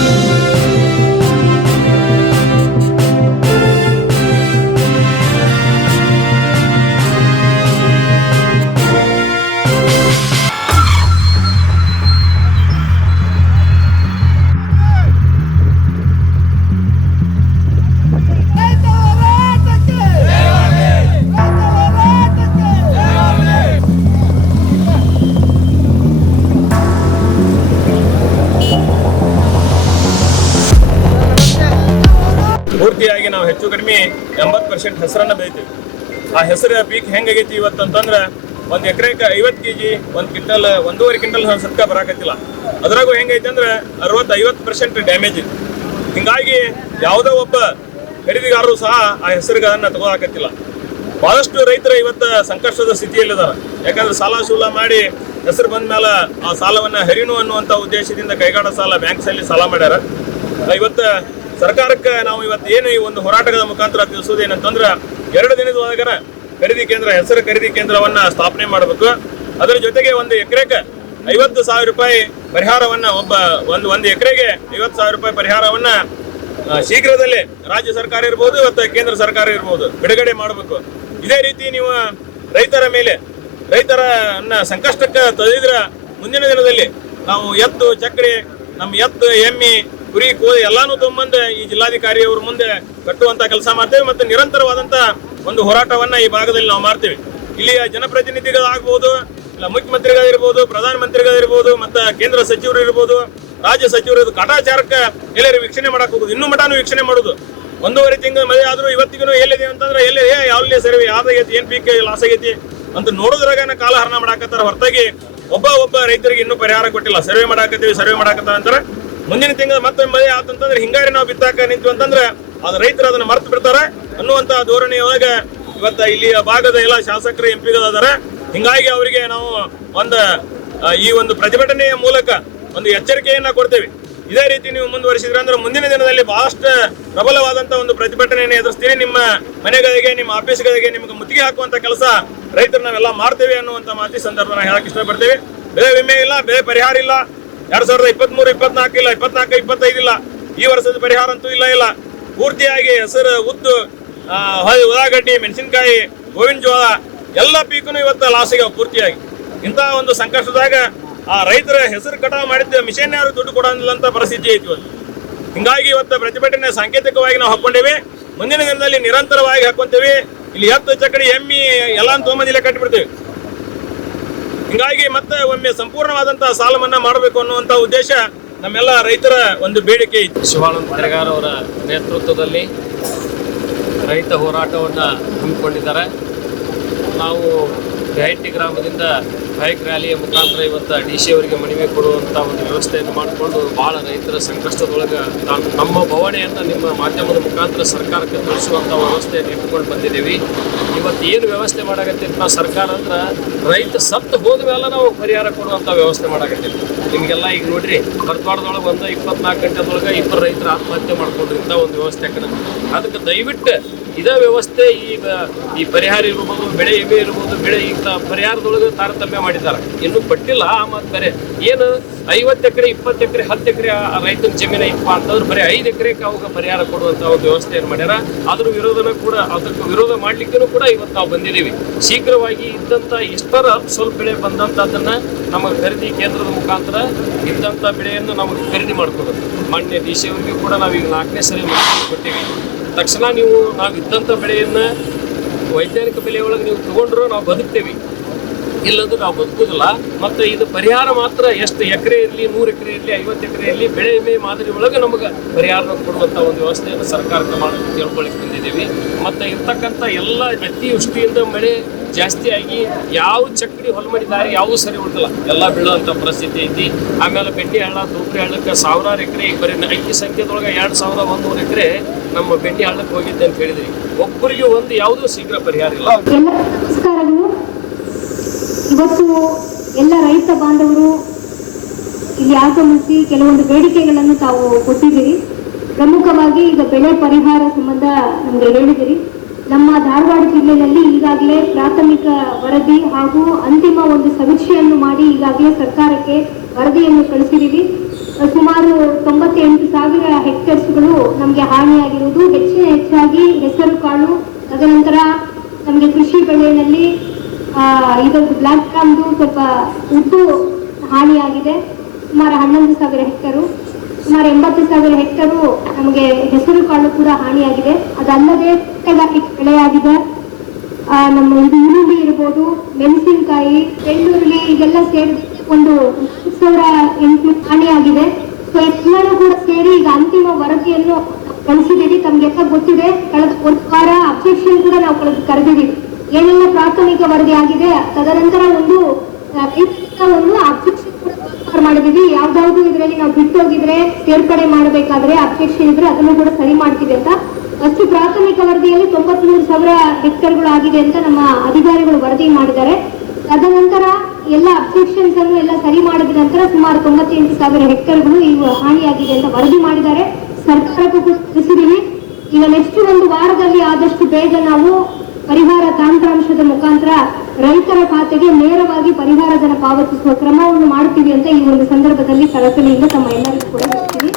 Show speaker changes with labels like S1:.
S1: ರೈತ
S2: ಹೆಚ್ಚು ಕಡಿಮೆ ಎಂಬತ್ತು ಪರ್ಸೆಂಟ್ ಹೆಸರನ್ನು ಬೆಳಿತೀವಿ. ಆ ಹೆಸರು ಪೀಕ್ ಹೆಂಗಾಗೈತಿ ಇವತ್ತು ಅಂತಂದ್ರೆ ಒಂದು ಎಕರೆಗೆ ಐವತ್ತು ಕೆ ಜಿ ಒಂದು ಕ್ವಿಂಟಲ್, ಒಂದೂವರೆ ಕ್ವಿಂಟಲ್ ಸದ್ಕ ಬರಾಕತ್ತಿಲ್ಲ. ಅದ್ರಾಗೂ ಹೆಂಗೈತೆ ಅಂದ್ರೆ ಅರವತ್ತು ಐವತ್ತು ಪರ್ಸೆಂಟ್ ಡ್ಯಾಮೇಜ್ ಇದೆ ಹಿಂಗಾಗಿ ಯಾವುದೋ ಒಬ್ಬ ಖರೀದಿಗಾರರು ಸಹ ಆ ಹೆಸರುಗಳನ್ನ ತಗೋದಾಕತ್ತಿಲ್ಲ ಬಹಳಷ್ಟು ರೈತರು ಇವತ್ತು ಸಂಕಷ್ಟದ ಸ್ಥಿತಿಯಲ್ಲಿದ್ದಾರೆ ಯಾಕಂದ್ರೆ ಸಾಲ ಶೂಲ ಮಾಡಿ ಹೆಸರು ಬಂದ ಮೇಲೆ ಆ ಸಾಲವನ್ನ ಹರಿನು ಅನ್ನುವಂಥ ಉದ್ದೇಶದಿಂದ ಕೈಗಾಡ ಸಾಲ ಬ್ಯಾಂಕ್ಸಲ್ಲಿ ಸಾಲ ಮಾಡ್ಯಾರ. ಇವತ್ತು ಸರ್ಕಾರಕ್ಕೆ ನಾವು ಇವತ್ತು ಏನು ಈ ಒಂದು ಹೋರಾಟದ ಮುಖಾಂತರ ತಿಳಿಸೋದೇನಂತಂದ್ರೆ ಎರಡು ದಿನದ ಒಳಗರ ಖರೀದಿ ಕೇಂದ್ರ, ಹೆಸರು ಖರೀದಿ ಕೇಂದ್ರವನ್ನ ಸ್ಥಾಪನೆ ಮಾಡಬೇಕು. ಅದರ ಜೊತೆಗೆ ಒಂದು ಎಕರೆಗೆ ಐವತ್ತು ಸಾವಿರ ರೂಪಾಯಿ ಪರಿಹಾರವನ್ನ ಒಬ್ಬ ಒಂದು ಒಂದು ಎಕರೆಗೆ ಐವತ್ತು ಸಾವಿರ ರೂಪಾಯಿ ಪರಿಹಾರವನ್ನ ಶೀಘ್ರದಲ್ಲೇ ರಾಜ್ಯ ಸರ್ಕಾರ ಇರ್ಬೋದು ಮತ್ತು ಕೇಂದ್ರ ಸರ್ಕಾರ ಇರ್ಬೋದು ಬಿಡುಗಡೆ ಮಾಡಬೇಕು. ಇದೇ ರೀತಿ ನೀವು ರೈತರ ಮೇಲೆ, ರೈತರನ್ನ ಸಂಕಷ್ಟಕ್ಕೆ ತಳ್ಳಿದ್ರ ಮುಂದಿನ ದಿನದಲ್ಲಿ ನಾವು ಎತ್ತು, ಚಕ್ರಿ, ನಮ್ಮ ಎತ್ತು, ಎಮ್ಮಿ ಕುರಿ ಕೋಳಿ ಎಲ್ಲಾನು ತಗೊಂಬಂದು ಈ ಜಿಲ್ಲಾಧಿಕಾರಿ ಅವ್ರ ಮುಂದೆ ಕಟ್ಟುವಂತ ಕೆಲಸ ಮಾಡ್ತೇವೆ ಮತ್ತು ನಿರಂತರವಾದಂತ ಒಂದು ಹೋರಾಟವನ್ನ ಈ ಭಾಗದಲ್ಲಿ ನಾವು ಮಾಡ್ತೇವೆ. ಇಲ್ಲಿಯ ಜನಪ್ರತಿನಿಧಿಗಳಾಗ್ಬೋದು, ಇಲ್ಲ ಮುಖ್ಯಮಂತ್ರಿಗಳಿರ್ಬೋದು ಪ್ರಧಾನಮಂತ್ರಿಗಳಿರ್ಬೋದು ಮತ್ತು ಕೇಂದ್ರ ಸಚಿವರು ಇರ್ಬೋದು, ರಾಜ್ಯ ಸಚಿವರು ಕಾಟಾಚಾರಕ್ಕೆ ಎಲ್ಲರೂ ವೀಕ್ಷಣೆ ಮಾಡಕ್ ಹೋಗುದು. ಇನ್ನೂ ಮಟಾನು ವೀಕ್ಷಣೆ ಮಾಡುದು. ಒಂದೂವರೆ ತಿಂಗಳ ಮಳೆ ಆದ್ರೂ ಇವತ್ತಿಗೂ ಎಲ್ಲಿದೆ ಅಂತಂದ್ರೆ ಎಲ್ಲಿ ಯಾವಲ್ಲೇ ಸರ್ವೆ ಸರಿ ಯಾವ್ದಾಗೈತಿ ಏನ್ ಪೀಕ್ ಲಾಸ್ ಆಗೈತಿ ಅಂತ ನೋಡೋದ್ರಾಗನ ಕಾಲಹರಣ ಮಾಡಾಕತ್ತಾರ ಹೊರತಾಗಿ ಒಬ್ಬ ಒಬ್ಬ ರೈತರಿಗೆ ಇನ್ನೂ ಪರಿಹಾರ ಕೊಟ್ಟಿಲ್ಲ. ಸರ್ವೆ ಮಾಡಾಕತ್ತೀವಿ, ಸರ್ವೆ ಮಾಡಾಕತ್ತಾರ ಅಂತಾರೆ. ಮುಂದಿನ ತಿಂಗಳು ಮತ್ತೊಮ್ಮೆ ಮಳೆ ಆತಂತಂದ್ರೆ ಹಿಂಗಾರಿ ನಾವು ಬಿತ್ತಾಕ ನಿಂತು ಅಂತಂದ್ರೆ ಅದು ರೈತರು ಅದನ್ನ ಮರ್ತು ಬಿಡ್ತಾರೆ ಅನ್ನುವಂತ ಧೋರಣೆಯೊಳಗ ಇವತ್ತ ಇಲ್ಲಿಯ ಭಾಗದ ಎಲ್ಲ ಶಾಸಕರು ಎಂ ಪಿಗಳದಾರೆ ಹಿಂಗಾಗಿ ಅವರಿಗೆ ನಾವು ಒಂದು ಈ ಒಂದು ಪ್ರತಿಭಟನೆಯ ಮೂಲಕ ಒಂದು ಎಚ್ಚರಿಕೆಯನ್ನ ಕೊಡ್ತೇವೆ. ಇದೇ ರೀತಿ ನೀವು ಮುಂದುವರಿಸಿದ್ರೆ ಅಂದ್ರೆ ಮುಂದಿನ ದಿನದಲ್ಲಿ ಬಹಳಷ್ಟು ಪ್ರಬಲವಾದಂತ ಒಂದು ಪ್ರತಿಭಟನೆಯನ್ನು ಎದುರಿಸ್ತೀರಿ ನಿಮ್ಮ ಮನೆಗಳಿಗೆ, ನಿಮ್ಮ ಆಫೀಸ್ಗಳಿಗೆ ನಿಮ್ಗೆ ಮುತ್ತಿಗೆ ಹಾಕುವಂತ ಕೆಲಸ ರೈತರು ನಾವೆಲ್ಲ ಮಾಡ್ತೇವೆ ಅನ್ನುವಂತ ಮಾತಿ ಸಂದರ್ಭನ ಹೇಳಕ್ ಇಷ್ಟಪಡ್ತೇವೆ. ಬೆಳೆ ವಿಮೆ ಇಲ್ಲ ಬೆಳೆ ಪರಿಹಾರ ಇಲ್ಲ. ಎರಡ್ ಸಾವಿರದ ಇಪ್ಪತ್ಮೂರು, ಇಪ್ಪತ್ನಾಲ್ಕು ಇಲ್ಲ, ಇಪ್ಪತ್ನಾಲ್ಕು, ಇಪ್ಪತ್ತೈದು ಇಲ್ಲ. ಈ ವರ್ಷದ ಪರಿಹಾರ ಅಂತೂ ಇಲ್ಲ ಇಲ್ಲ. ಪೂರ್ತಿಯಾಗಿ ಹೆಸರು, ಉದ್ದು ಉಳ್ಳಾಗಡ್ಡಿ ಮೆಣಸಿನಕಾಯಿ, ಗೋವಿನ ಜೋಳ ಎಲ್ಲ ಪೀಕನು ಇವತ್ತು ಲಾಸ್ ಆಗ್ಯಾವ ಪೂರ್ತಿಯಾಗಿ. ಇಂತಹ ಒಂದು ಸಂಕಷ್ಟದಾಗ ಆ ರೈತರ ಹೆಸರು ಕಟಾವು ಮಾಡಿದ್ದ ಮಿಷನ್ ಯಾರು ದುಡ್ಡು ಕೊಡೋದಿಲ್ಲ ಅಂತ ಪರಿಸ್ಥಿತಿ ಐತಿ ಇವತ್ತು. ಹಿಂಗಾಗಿ ಇವತ್ತು ಪ್ರತಿಭಟನೆ ಸಾಂಕೇತಿಕವಾಗಿ ನಾವು ಹಾಕೊಂಡೇವೆ ಮುಂದಿನ ದಿನದಲ್ಲಿ ನಿರಂತರವಾಗಿ ಹಾಕೊಂತೇವೆ ಇಲ್ಲಿ ಎತ್ತು ಚಕಡಿ ಎಮ್ಮಿ ಎಲ್ಲ ತೊಗೊಂಬಂದಿಲ್ಲ ಕಟ್ಟಿಬಿಡ್ತೇವೆ ಹಿಂಗಾಗಿ ಮತ್ತೆ ಒಮ್ಮೆ ಸಂಪೂರ್ಣವಾದಂತಹ ಸಾಲ ಮನ್ನಾ ಮಾಡಬೇಕು ಅನ್ನುವಂತ ಉದ್ದೇಶ ನಮ್ಮೆಲ್ಲ ರೈತರ ಒಂದು ಬೇಡಿಕೆ ಇತ್ತು.
S3: ಶಿವಾನಂದ ತೆರಗಾರ್ ಅವರ ನೇತೃತ್ವದಲ್ಲಿ ರೈತ ಹೋರಾಟವನ್ನು ಹಮ್ಮಿಕೊಂಡಿದ್ದಾರೆ. ನಾವು ಗೈಟಿ ಗ್ರಾಮದಿಂದ ಬೈಕ್ ರ್ಯಾಲಿಯ ಮುಖಾಂತರ ಇವತ್ತು ಡಿ ಸಿ ಅವರಿಗೆ ಮನವಿ ಕೊಡುವಂಥ ಒಂದು ವ್ಯವಸ್ಥೆಯನ್ನು ಮಾಡಿಕೊಂಡು ಭಾಳ ರೈತರ ಸಂಕಷ್ಟದೊಳಗೆ ತಾನು ನಮ್ಮ ಭವಣೆಯನ್ನು ನಿಮ್ಮ ಮಾಧ್ಯಮದ ಮುಖಾಂತರ ಸರ್ಕಾರಕ್ಕೆ ತೋರಿಸುವಂಥ ವ್ಯವಸ್ಥೆಯನ್ನು ಇಟ್ಕೊಂಡು ಬಂದಿದ್ದೀವಿ. ಇವತ್ತು ಏನು ವ್ಯವಸ್ಥೆ ಮಾಡಾಕತ್ತಿತ್ತು ಸರ್ಕಾರ ಅಂದ್ರೆ ರೈತ ಸತ್ತು ಹೋದ ಮೇಲೆ ನಾವು ಪರಿಹಾರ ಕೊಡುವಂಥ ವ್ಯವಸ್ಥೆ ಮಾಡಾಕತ್ತಿತ್ತು ನಿಮಗೆಲ್ಲ ಈಗ ನೋಡ್ರಿ ಬರ್ತವಾಡದೊಳಗೆ ಒಂದು ಇಪ್ಪತ್ನಾಲ್ಕು ಗಂಟೆದೊಳಗೆ ಇಬ್ಬರು ರೈತರು ಆತ್ಮಹತ್ಯೆ ಮಾಡ್ಕೊಂಡ್ರು ಇಂಥ ಒಂದು ವ್ಯವಸ್ಥೆ ಕಡೆ ಅದಕ್ಕೆ ದಯವಿಟ್ಟು ಇದೇ ವ್ಯವಸ್ಥೆ ಈ ಈ ಪರಿಹಾರ ಇರ್ಬೋದು, ಬೆಳೆ ವಿಮೆ ಇರ್ಬೋದು, ಬೆಳೆ ಇಂಥ ಪರಿಹಾರದೊಳಗೆ ತಾರತಮ್ಯ ಮಾಡಿದ್ದಾರೆ. ಇನ್ನೂ ಕೊಟ್ಟಿಲ್ಲ ಮತ್ತು ಬೇರೆ. ಏನು ಐವತ್ತು ಎಕರೆ, ಇಪ್ಪತ್ತು ಎಕರೆ, ಹತ್ತು ಎಕರೆ ರೈತನ ಜಮೀನು ಐತಪ್ಪ ಅಂತಂದ್ರೆ ಬರೀ ಐದು ಎಕರೆಗೆ ಅವಾಗ ಪರಿಹಾರ ಕೊಡುವಂಥ ಒಂದು ವ್ಯವಸ್ಥೆಯನ್ನು ಮಾಡ್ಯಾರ? ಅದ್ರ ವಿರೋಧನ ಕೂಡ, ಅದಕ್ಕೆ ವಿರೋಧ ಮಾಡ್ಲಿಕ್ಕೂ ಕೂಡ ಇವತ್ತು ನಾವು ಬಂದಿದ್ದೀವಿ. ಶೀಘ್ರವಾಗಿ ಇದ್ದಂಥ ಎಷ್ಟರ ಸ್ವಲ್ಪ ಬೆಳೆ ಬಂದಂಥದ್ದನ್ನು ನಮ್ಮ ಖರೀದಿ ಕೇಂದ್ರದ ಮುಖಾಂತರ ಇದ್ದಂಥ ಬೆಳೆಯನ್ನು ನಮಗೆ ಖರೀದಿ ಮಾಡ್ಕೊಬೇಕು. ಮಾನ್ಯ ಡಿ ಸಿ ನಾವು ಕೂಡ ನಾವೀಗ ನಾಲ್ಕನೇ ಸರಿ ಕೊಟ್ಟಿವಿ. ತಕ್ಷಣ ನೀವು ನಾವು ಇದ್ದಂಥ ಬೆಳೆಯನ್ನು ವೈಜ್ಞಾನಿಕ ಬೆಲೆ ಒಳಗೆ ನೀವು ತಗೊಂಡ್ರು ನಾವು ಬದುಕ್ತೇವೆ. ಇಲ್ಲಂದ್ರೆ ನಾವು ಬದುಕುದಿಲ್ಲ. ಮತ್ತು ಇದು ಪರಿಹಾರ ಮಾತ್ರ ಎಷ್ಟು ಎಕರೆ ಇರಲಿ, ನೂರು ಎಕರೆ ಇರಲಿ, ಐವತ್ತು ಎಕರೆ ಇರಲಿ, ಬೆಳೆ ವಿಮೆ ಮಾದರಿ ಒಳಗೆ ನಮಗೆ ಪರಿಹಾರ ಕೊಡುವಂಥ ಒಂದು ವ್ಯವಸ್ಥೆಯನ್ನು ಸರ್ಕಾರಕ್ಕೆ ಮಾಡೋದು ತಿಳ್ಕೊಳ್ಳಿಕ್ಕೆ ಬಂದಿದ್ದೀವಿ. ಮತ್ತು ಇರ್ತಕ್ಕಂಥ ಎಲ್ಲ ಅತಿವೃಷ್ಟಿಯಿಂದ ಮಳೆ ಜಾಸ್ತಿ ಆಗಿ ಯಾವ ಚಕ್ಕಡಿ ಹೊಲ ಮಾಡಿದ್ದಾರೆ ಯಾವ ಸರಿ ಉಳಿದಿಲ್ಲ ಎಲ್ಲ ಬೀಳುವಂಥ ಪರಿಸ್ಥಿತಿ ಐತಿ. ಆಮೇಲೆ ಬೆಟ್ಟಿ ಹಳ್ಳ ದೂಪ್ರಿ ಹಳ್ಳಕ್ಕೆ ಸಾವಿರಾರು ಎಕರೆ ಬರೀ ಐದು ಸಂಖ್ಯೆದೊಳಗೆ ಎರಡು ಸಾವಿರ ಒಂದೂರು ಎಕರೆ ನಮ್ಮ ಬೆಟ್ಟಿ ಹಳ್ಳಕ್ಕೆ ಹೋಗಿದ್ದೆ ಅಂತ ಹೇಳಿದ್ರಿ. ಒಬ್ಬರಿಗೆ ಒಂದು ಯಾವುದೂ ಶೀಘ್ರ ಪರಿಹಾರ ಇಲ್ಲ.
S4: ಇವತ್ತು ಎಲ್ಲ ರೈತ ಬಾಂಧವರು ಇಲ್ಲಿ ಆಗಮಿಸಿ ಕೆಲವೊಂದು ಬೇಡಿಕೆಗಳನ್ನು ತಾವು ಕೊಟ್ಟಿದ್ದೀರಿ. ಪ್ರಮುಖವಾಗಿ ಈಗ ಬೆಳೆ ಪರಿಹಾರ ಸಂಬಂಧ ನಮಗೆ ಹೇಳಿದಿರಿ ನಮ್ಮ ಧಾರವಾಡ ಜಿಲ್ಲೆಯಲ್ಲಿ ಈಗಾಗಲೇ ಪ್ರಾಥಮಿಕ ವರದಿ ಹಾಗೂ ಅಂತಿಮ ಒಂದು ಸಮೀಕ್ಷೆಯನ್ನು ಮಾಡಿ ಈಗಾಗಲೇ ಸರ್ಕಾರಕ್ಕೆ ವರದಿಯನ್ನು ಕಳಿಸಿದ್ದೀವಿ. ಸುಮಾರು ತೊಂಬತ್ತೆಂಟು ಸಾವಿರ ಹೆಕ್ಟೇರ್ಸ್ಗಳು ನಮಗೆ ಹಾನಿಯಾಗಿರುವುದು. ಹೆಚ್ಚಿನ ಹೆಚ್ಚಾಗಿ ಹೆಸರು, ಕಾಳು, ತದನಂತರ ನಮಗೆ ಕೃಷಿ ಬೆಳೆಯಲ್ಲಿ ಇದೊಂದು ಬ್ಲಾಕ್ ಕಾಮ್ದು ಸ್ವಲ್ಪ ಉದ್ದು ಹಾನಿಯಾಗಿದೆ. ಸುಮಾರು ಹನ್ನೊಂದು ಸಾವಿರ ಹೆಕ್ಟರು. ಸುಮಾರು ಎಂಬತ್ತು ಸಾವಿರ ಹೆಕ್ಟರು ನಮಗೆ ಹೆಸರು, ಕಾಳು ಕೂಡ ಹಾನಿಯಾಗಿದೆ. ಅದಲ್ಲದೆ ಬೆಳೆಯಾಗಿದೆ. ನಮ್ಮ ಇದು ಈರುಳ್ಳಿ ಇರ್ಬೋದು, ಮೆಣಸಿನಕಾಯಿ, ಬೆಳ್ಳುಳ್ಳಿ, ಇದೆಲ್ಲ ಸೇರಿ ಒಂದು ಸಾವಿರ ಎಂಟು ಹಾನಿಯಾಗಿದೆ ಸೊ ಎಲ್ಲರೂ ಕೂಡ ಸೇರಿ ಈಗ ಅಂತಿಮ ವರದಿಯನ್ನು ಕಳಿಸಿದ್ದೀವಿ ತಮ್ಗೆಲ್ಲ ಗೊತ್ತಿದೆ? ಕಳೆದ ಒಂದು ವಾರ ಅಬ್ಜೆಕ್ಷನ್ ಕೂಡ ನಾವು ಕಳೆದು ಕರೆದಿದ್ದೀವಿ. ಏನೆಲ್ಲ ಪ್ರಾಥಮಿಕ ವರದಿ ಆಗಿದೆ? ತದನಂತರ ಒಂದು ಒಂದು ಅಬ್ಜೆಕ್ಷನ್ ಕೂಡ ಮಾಡಿದೀವಿ ಯಾವ್ದಾವ್ದು ಇದರಲ್ಲಿ ನಾವು ಬಿಟ್ಟೋಗಿದ್ರೆ ಸೇರ್ಪಡೆ ಮಾಡಬೇಕಾದ್ರೆ ಅಬ್ಜೆಕ್ಷನ್ ಇದ್ರೆ ಅದನ್ನು ಕೂಡ ಸರಿ ಮಾಡ್ತೀವಿ ಅಂತ. ಅಷ್ಟು ಪ್ರಾಥಮಿಕ ವರದಿಯಲ್ಲಿ ತೊಂಬತ್ಮೂರು ಸಾವಿರ ಹೆಕ್ಟರ್ಗಳು ಆಗಿದೆ ಅಂತ ನಮ್ಮ ಅಧಿಕಾರಿಗಳು ವರದಿ ಮಾಡಿದ್ದಾರೆ. ತದನಂತರ ಎಲ್ಲ ಅಬ್ಜೆಕ್ಷನ್ಸ್ ಅನ್ನು ಎಲ್ಲ ಸರಿ ಮಾಡಿದ ನಂತರ ಸುಮಾರು ತೊಂಬತ್ತೆಂಟು ಸಾವಿರ ಹೆಕ್ಟರ್ಗಳು ಇವು ಹಾನಿಯಾಗಿದೆ ಅಂತ ವರದಿ ಮಾಡಿದ್ದಾರೆ. ಸರ್ಕಾರಕ್ಕೂ ಕೂಡ ತಿಳಿಸಿದೀವಿ ಈಗ ನೆಕ್ಸ್ಟ್ ಒಂದು ವಾರದಲ್ಲಿ ಆದಷ್ಟು ಬೇಗ ನಾವು ಪರಿಹಾರ ತಂತ್ರಾಂಶದ ಮುಖಾಂತರ ರೈತರ ಖಾತೆಗೆ ನೇರವಾಗಿ ಪರಿಹಾರ ಧನ ಪಾವತಿಸುವ ಕ್ರಮವನ್ನು ಮಾಡ್ತೀವಿ ಅಂತ ಈ ಒಂದು ಸಂದರ್ಭದಲ್ಲಿ ಸರಸಲಿಯಿಂದ ತಮ್ಮ ಎಲ್ಲರಿಗೂ ಕೂಡ ಹೇಳ್ತೀವಿ